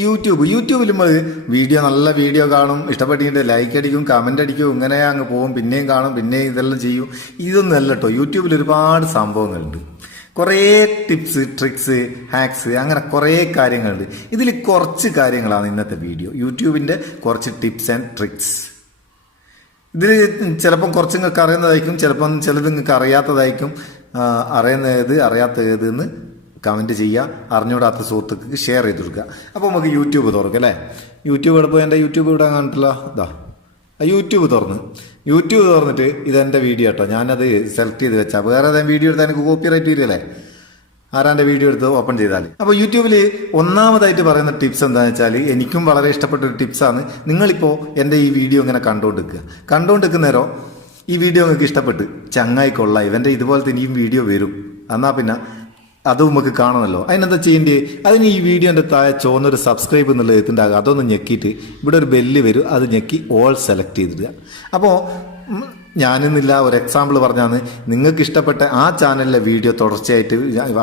യൂട്യൂബിലും വീഡിയോ നല്ല വീഡിയോ കാണും, ഇഷ്ടപ്പെട്ടിട്ട് ലൈക്ക് അടിക്കും, കമൻ്റ് അടിക്കും, ഇങ്ങനെ അങ്ങ് പോകും, പിന്നെയും കാണും, പിന്നെയും ഇതെല്ലാം ചെയ്യും. ഇതൊന്നും അല്ല കേട്ടോ. യൂട്യൂബിൽ ഒരുപാട് സംഭവങ്ങളുണ്ട്, കുറേ ടിപ്സ്, ട്രിക്സ്, ഹാക്സ്, അങ്ങനെ കുറേ കാര്യങ്ങളുണ്ട്. ഇതിൽ കുറച്ച് കാര്യങ്ങളാണ് ഇന്നത്തെ വീഡിയോ. യൂട്യൂബിൻ്റെ കുറച്ച് ടിപ്സ് ആൻഡ് ട്രിക്സ്. ഇതിൽ ചിലപ്പം കുറച്ച് നിങ്ങൾക്ക് അറിയുന്നതായിരിക്കും, ചിലപ്പം ചിലത് നിങ്ങൾക്ക് അറിയാത്തതായിരിക്കും. അറിയാത്തത് എന്ന് കമൻറ്റ് ചെയ്യുക, അറിഞ്ഞുകൂടാത്ത സുഹൃത്തുക്കൾക്ക് ഷെയർ ചെയ്ത് കൊടുക്കുക. അപ്പോൾ നമുക്ക് യൂട്യൂബ് തുറക്കും അല്ലേ. യൂട്യൂബ് എടുപ്പോൾ എൻ്റെ യൂട്യൂബ് ഇവിടെ കണ്ടിട്ടില്ല. യൂട്യൂബ് തുറന്നിട്ട് ഇതെൻ്റെ വീഡിയോ കേട്ടോ. ഞാനത് സെലക്ട് ചെയ്ത് വെച്ചാൽ വേറെ ഏതെങ്കിലും വീഡിയോ എടുത്താൽ എനിക്ക് കോപ്പിറൈറ്റ് വരികയല്ലേ, ആരാൻ്റെ വീഡിയോ എടുത്ത് ഓപ്പൺ ചെയ്താൽ. അപ്പോൾ യൂട്യൂബിൽ ഒന്നാമതായിട്ട് പറയുന്ന ടിപ്സ് എന്താണെന്ന് വെച്ചാൽ, എനിക്കും വളരെ ഇഷ്ടപ്പെട്ട ഒരു ടിപ്സാണ്. നിങ്ങളിപ്പോൾ എൻ്റെ ഈ വീഡിയോ ഇങ്ങനെ കണ്ടുകൊണ്ടിരിക്കുന്നേരോ ഈ വീഡിയോ നിങ്ങൾക്ക് ഇഷ്ടപ്പെട്ട് ചങ്ങായി കൊള്ളാം, ഇവൻ്റെ ഇതുപോലത്തെ ഇനിയും വീഡിയോ വരും, എന്നാൽ പിന്നെ അതും നമുക്ക് കാണണമല്ലോ. അതിനെന്താ ചെയ്യേണ്ടത്? അതിന് ഈ വീഡിയോൻ്റെ താഴെ ചുവന്നൊരു സബ്സ്ക്രൈബ് എന്നുള്ള എഴുത്തുണ്ടാകുക, അതൊന്ന് ഞെക്കിയിട്ട് ഇവിടെ ഒരു ബെല്ല് വരും, അത് ഞെക്കി ഓൾ സെലക്ട് ചെയ്തിടുക. അപ്പോൾ ഞാനെന്നില്ല, ഒരു എക്സാമ്പിൾ പറഞ്ഞാൽ നിങ്ങൾക്ക് ഇഷ്ടപ്പെട്ട ആ ചാനലിലെ വീഡിയോ തുടർച്ചയായിട്ട്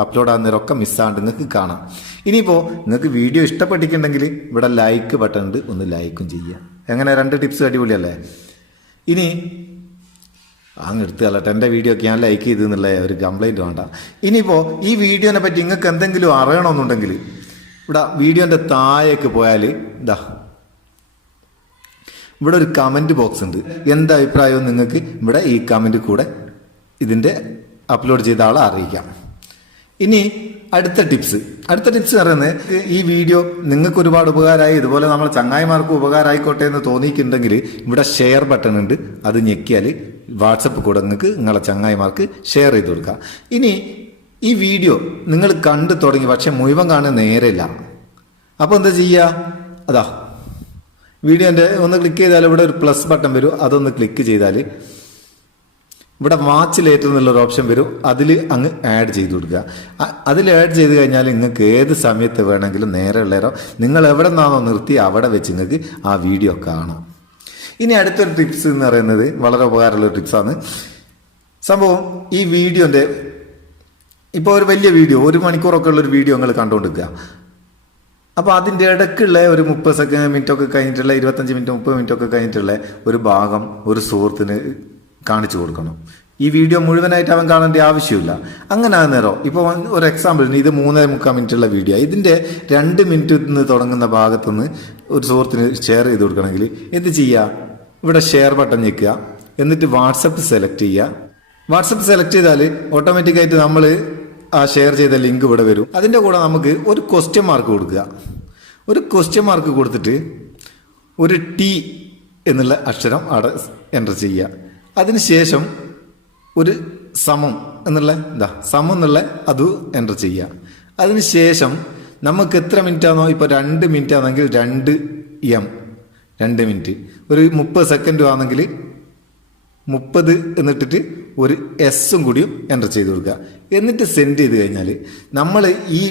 അപ്ലോഡ് ആകുന്നവരൊക്കെ മിസ്സാണ്ട് നിങ്ങൾക്ക് കാണാം. ഇനിയിപ്പോൾ നിങ്ങൾക്ക് വീഡിയോ ഇഷ്ടപ്പെട്ടിട്ടുണ്ടെങ്കിൽ ഇവിടെ ലൈക്ക് ബട്ടൺ ഉണ്ട്, ഒന്ന് ലൈക്കും ചെയ്യുക. എങ്ങനെ, 2 ടിപ്സ് അടിപൊളിയല്ലേ? ഇനി അങ്ങ് എടുത്ത് കളട്ടെ, എൻ്റെ വീഡിയോ ഒക്കെ ഞാൻ ലൈക്ക് ചെയ്തു എന്നുള്ള ഒരു കംപ്ലൈൻറ്റ് വേണ്ട. ഇനിയിപ്പോൾ ഈ വീഡിയോനെ പറ്റി നിങ്ങൾക്ക് എന്തെങ്കിലും അറിയണമെന്നുണ്ടെങ്കിൽ ഇവിടെ വീഡിയോൻ്റെ താഴേക്ക് പോയാൽ ഇവിടെ ഒരു കമൻറ്റ് ബോക്സ് ഉണ്ട്. എന്താ അഭിപ്രായവും നിങ്ങൾക്ക് ഇവിടെ ഈ കമൻറ്റ് കൂടെ ഇതിൻ്റെ അപ്ലോഡ് ചെയ്ത ആളെ അറിയിക്കാം. ഇനി അടുത്ത ടിപ്സ് പറയുന്നത്, ഈ വീഡിയോ നിങ്ങൾക്ക് ഒരുപാട് ഉപകാരമായി, ഇതുപോലെ നമ്മൾ ചങ്ങായിമാർക്ക് ഉപകാരമായിക്കോട്ടെ എന്ന് തോന്നിയിട്ടുണ്ടെങ്കിൽ ഇവിടെ ഷെയർ ബട്ടൺ ഉണ്ട്, അത് ഞെക്കിയാൽ വാട്സപ്പ് കൂടെ നിങ്ങൾക്ക് നിങ്ങളെ ചങ്ങായിമാർക്ക് ഷെയർ ചെയ്ത് കൊടുക്കുക. ഇനി ഈ വീഡിയോ നിങ്ങൾ കണ്ടു തുടങ്ങി, പക്ഷെ മുഴുവൻ കാണാൻ നേരമില്ല. അപ്പോൾ എന്താ ചെയ്യുക? വീഡിയോൻ്റെ ഒന്ന് ക്ലിക്ക് ചെയ്താൽ ഇവിടെ ഒരു പ്ലസ് ബട്ടൺ വരും, അതൊന്ന് ക്ലിക്ക് ചെയ്താൽ ഇവിടെ വാച്ച് ലേറ്റർ എന്നുള്ളൊരു ഓപ്ഷൻ വരും, അതിൽ അങ്ങ് ആഡ് ചെയ്ത് കൊടുക്കുക. അതിൽ ആഡ് ചെയ്ത് കഴിഞ്ഞാൽ നിങ്ങൾക്ക് ഏത് സമയത്ത് വേണമെങ്കിലും നേരെയുള്ളവരോ നിങ്ങൾ എവിടെ നിന്നാണോ നിർത്തി അവിടെ വെച്ച് നിങ്ങൾക്ക് ആ വീഡിയോ കാണാം. ഇനി അടുത്തൊരു ടിപ്സ് എന്ന് പറയുന്നത് വളരെ ഉപകാരമുള്ള ടിപ്സാണ്. സംഭവം ഈ വീഡിയോൻ്റെ ഇപ്പോൾ ഒരു വലിയ വീഡിയോ 1 മണിക്കൂറൊക്കെ ഉള്ളൊരു വീഡിയോ നിങ്ങൾ കണ്ടുകൊണ്ടിരിക്കുക. അപ്പോൾ അതിൻ്റെ ഇടയ്ക്കുള്ള ഒരു 30 മിനിറ്റൊക്കെ കഴിഞ്ഞിട്ടുള്ള 25 മിനിറ്റ് 30 മിനിറ്റൊക്കെ കഴിഞ്ഞിട്ടുള്ള ഒരു ഭാഗം ഒരു സുഹൃത്തിന് കാണിച്ചു കൊടുക്കണം. ഈ വീഡിയോ മുഴുവനായിട്ട് അവൻ കാണേണ്ട ആവശ്യമില്ല. അങ്ങനെ ആകുന്നേരോ ഇപ്പോൾ ഒരു എക്സാമ്പിളിന് ഇത് 3.25 മിനിറ്റുള്ള വീഡിയോ, ഇതിൻ്റെ 2 മിനിറ്റിൽ നിന്ന് തുടങ്ങുന്ന ഭാഗത്തുനിന്ന് ഒരു സുഹൃത്തിന് ഷെയർ ചെയ്ത് കൊടുക്കണമെങ്കിൽ എന്ത് ചെയ്യുക? ഇവിടെ ഷെയർ ബട്ടൺ ഞെക്കുക, എന്നിട്ട് വാട്സപ്പ് സെലക്ട് ചെയ്യുക. വാട്സപ്പ് സെലക്ട് ചെയ്താൽ ഓട്ടോമാറ്റിക്കായിട്ട് നമ്മൾ ആ ഷെയർ ചെയ്ത ലിങ്ക് ഇവിടെ വരും. അതിൻ്റെ കൂടെ നമുക്ക് ഒരു ക്വസ്റ്റ്യൻ മാർക്ക് കൊടുക്കുക. ഒരു ക്വസ്റ്റ്യൻ മാർക്ക് കൊടുത്തിട്ട് ഒരു ടി എന്നുള്ള അക്ഷരം അവിടെ എൻ്റർ ചെയ്യുക. അതിനുശേഷം ഒരു സമം എന്നുള്ള അത് എൻ്റർ ചെയ്യുക. അതിനുശേഷം നമുക്ക് എത്ര മിനിറ്റാണോ, ഇപ്പോൾ 2 മിനിറ്റ് ആണെങ്കിൽ 2 മിനിറ്റ്, ഒരു 30 സെക്കൻഡും ആണെങ്കിൽ 30 എന്നിട്ടിട്ട് ഒരു എസ്സും കൂടിയും എൻ്റർ ചെയ്ത് കൊടുക്കുക. എന്നിട്ട് സെൻഡ് ചെയ്ത് കഴിഞ്ഞാൽ നമ്മൾ ഈ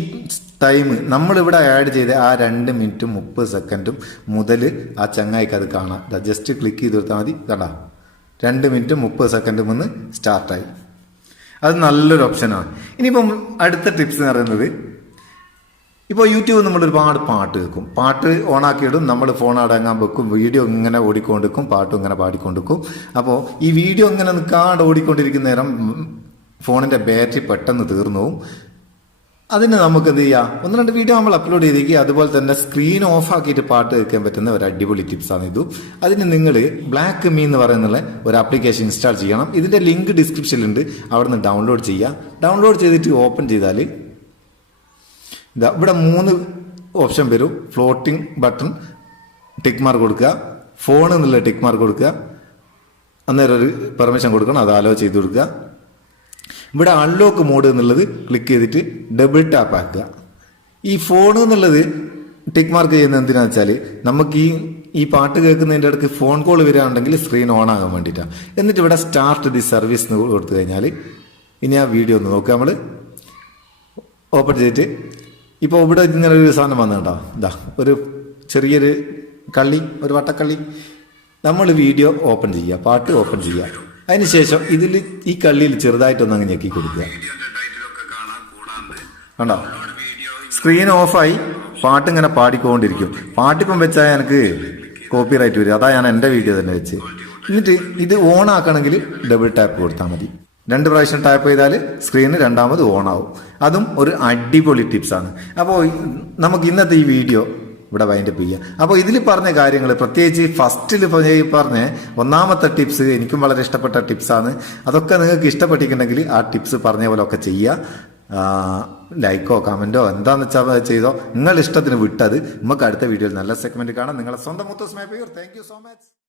ടൈം നമ്മളിവിടെ ആഡ് ചെയ്ത ആ 2 മിനിറ്റും 30 സെക്കൻഡും മുതൽ ആ ചങ്ങായിക്ക് അത് കാണാം. ജസ്റ്റ് ക്ലിക്ക് ചെയ്ത് കൊടുത്താൽ മതി. കണ്ടാ 2 മിനിറ്റും 30 സെക്കൻഡും വന്ന് സ്റ്റാർട്ടായി. അത് നല്ലൊരു ഓപ്ഷനാണ്. ഇനിയിപ്പം അടുത്ത ടിപ്സ് എന്ന് പറയുന്നത്, ഇപ്പോൾ യൂട്യൂബിൽ നമ്മൾ ഒരുപാട് പാട്ട് കേൾക്കും, പാട്ട് ഓണാക്കിയിടും, നമ്മൾ ഫോൺ അടങ്ങാൻ വെക്കും, വീഡിയോ ഇങ്ങനെ ഓടിക്കൊണ്ടിരിക്കും, പാട്ടും ഇങ്ങനെ പാടിക്കൊണ്ടിരിക്കും. അപ്പോൾ ഈ വീഡിയോ ഇങ്ങനെ നിൽക്കാണ്ട് ഓടിക്കൊണ്ടിരിക്കുന്ന നേരം ഫോണിൻ്റെ ബാറ്ററി പെട്ടെന്ന് തീർന്നു പോകും. അതിന് നമുക്ക് എന്ത് ചെയ്യാം? 1-2 വീഡിയോ നമ്മൾ അപ്ലോഡ് ചെയ്തേക്കുക. അതുപോലെ തന്നെ സ്ക്രീൻ ഓഫ് ആക്കിയിട്ട് പാട്ട് കേൾക്കാൻ പറ്റുന്ന ഒരു അടിപൊളി ടിപ്സാണ് ഇത്. അതിന് നിങ്ങൾ ബ്ലാക്ക് മീ എന്ന് പറയുന്ന ഒരു ആപ്ലിക്കേഷൻ ഇൻസ്റ്റാൾ ചെയ്യണം. ഇതിൻ്റെ ലിങ്ക് ഡിസ്ക്രിപ്ഷനിലുണ്ട്, അവിടെ നിന്ന് ഡൗൺലോഡ് ചെയ്യുക. ഡൗൺലോഡ് ചെയ്തിട്ട് ഓപ്പൺ ചെയ്താൽ ഇവിടെ 3 ഓപ്ഷൻ വരും. ഫ്ലോട്ടിംഗ് ബട്ടൺ ടിക്ക് മാർക്ക് കൊടുക്കുക, ഫോൺ എന്നുള്ള ടിക്ക് മാർക്ക് കൊടുക്കുക, അന്നേരം ഒരു പെർമിഷൻ കൊടുക്കണം, അത് അലോ ചെയ്ത് കൊടുക്കുക. ഇവിടെ അൺലോക്ക് മോഡ് എന്നുള്ളത് ക്ലിക്ക് ചെയ്തിട്ട് ഡബിൾ ടാപ്പ് ആക്കുക. ഈ ഫോൺ എന്നുള്ളത് ടിക്ക് മാർക്ക് ചെയ്യുന്നത് എന്തിനാണെന്ന് വെച്ചാൽ, നമുക്ക് ഈ പാട്ട് കേൾക്കുന്നതിൻ്റെ ഇടയ്ക്ക് ഫോൺ കോൾ വരികയാണെങ്കിൽ സ്ക്രീൻ ഓൺ ആകാൻ വേണ്ടിയിട്ടാണ്. എന്നിട്ട് ഇവിടെ സ്റ്റാർട്ട് ദി സർവീസ് എന്ന് കൊടുത്തു കഴിഞ്ഞാൽ ഇനി ആ വീഡിയോ ഒന്ന് നോക്കുക. നമ്മൾ ഓപ്പൺ ചെയ്തിട്ട് ഇപ്പോൾ ഇവിടെ ഇങ്ങനെ ഒരു സാധനം വന്നിട്ടുണ്ടോ, ഒരു ചെറിയൊരു ഒരു വട്ടക്കള്ളി. നമ്മൾ വീഡിയോ ഓപ്പൺ ചെയ്യുക, പാട്ട് ഓപ്പൺ ചെയ്യുക. അതിനുശേഷം ഇതിൽ ഈ കള്ളിയിൽ ചെറുതായിട്ടൊന്ന് അങ്ങ് ഞെക്കി കൊടുക്കുക. കണ്ടോ, സ്ക്രീൻ ഓഫായി. പാട്ടിങ്ങനെ പാടിക്കൊണ്ടിരിക്കും. പാട്ടിപ്പം വെച്ചാൽ എനിക്ക് കോപ്പിറൈറ്റ് വരും. അതാ ഞാൻ എൻ്റെ വീഡിയോ തന്നെ വെച്ച്. എന്നിട്ട് ഇത് ഓൺ ആക്കണമെങ്കിൽ ഡബിൾ ടാപ്പ് കൊടുത്താൽ മതി. 2 പ്രാവശ്യം ടാപ്പ് ചെയ്താൽ സ്ക്രീന് രണ്ടാമത് ഓൺ ആവും. അതും ഒരു അടിപൊളി ടിപ്സാണ്. അപ്പോൾ നമുക്ക് ഇന്നത്തെ ഈ വീഡിയോ ഇവിടെ വൈൻഡപ്പ് ചെയ്യാം. അപ്പോൾ ഇതിൽ പറഞ്ഞ കാര്യങ്ങൾ, പ്രത്യേകിച്ച് ഫസ്റ്റിൽ പറഞ്ഞ 1ാമത്തെ ടിപ്സ് എനിക്കും വളരെ ഇഷ്ടപ്പെട്ട ടിപ്സാണ്. അതൊക്കെ നിങ്ങൾക്ക് ഇഷ്ടപ്പെട്ടിട്ടുണ്ടെങ്കിൽ ആ ടിപ്സ് പറഞ്ഞ പോലെ ഒക്കെ ചെയ്യുക. ലൈക്കോ കമൻറ്റോ എന്താണെന്ന് വെച്ചാൽ ചെയ്തോ. നിങ്ങൾ ഇഷ്ടത്തിന് വിട്ടത്. നമുക്ക് അടുത്ത വീഡിയോയിൽ നല്ല സെഗ്മെന്റ് കാണാം. നിങ്ങളെ സ്വന്തം Muthoos Meppayur. Thank you so much.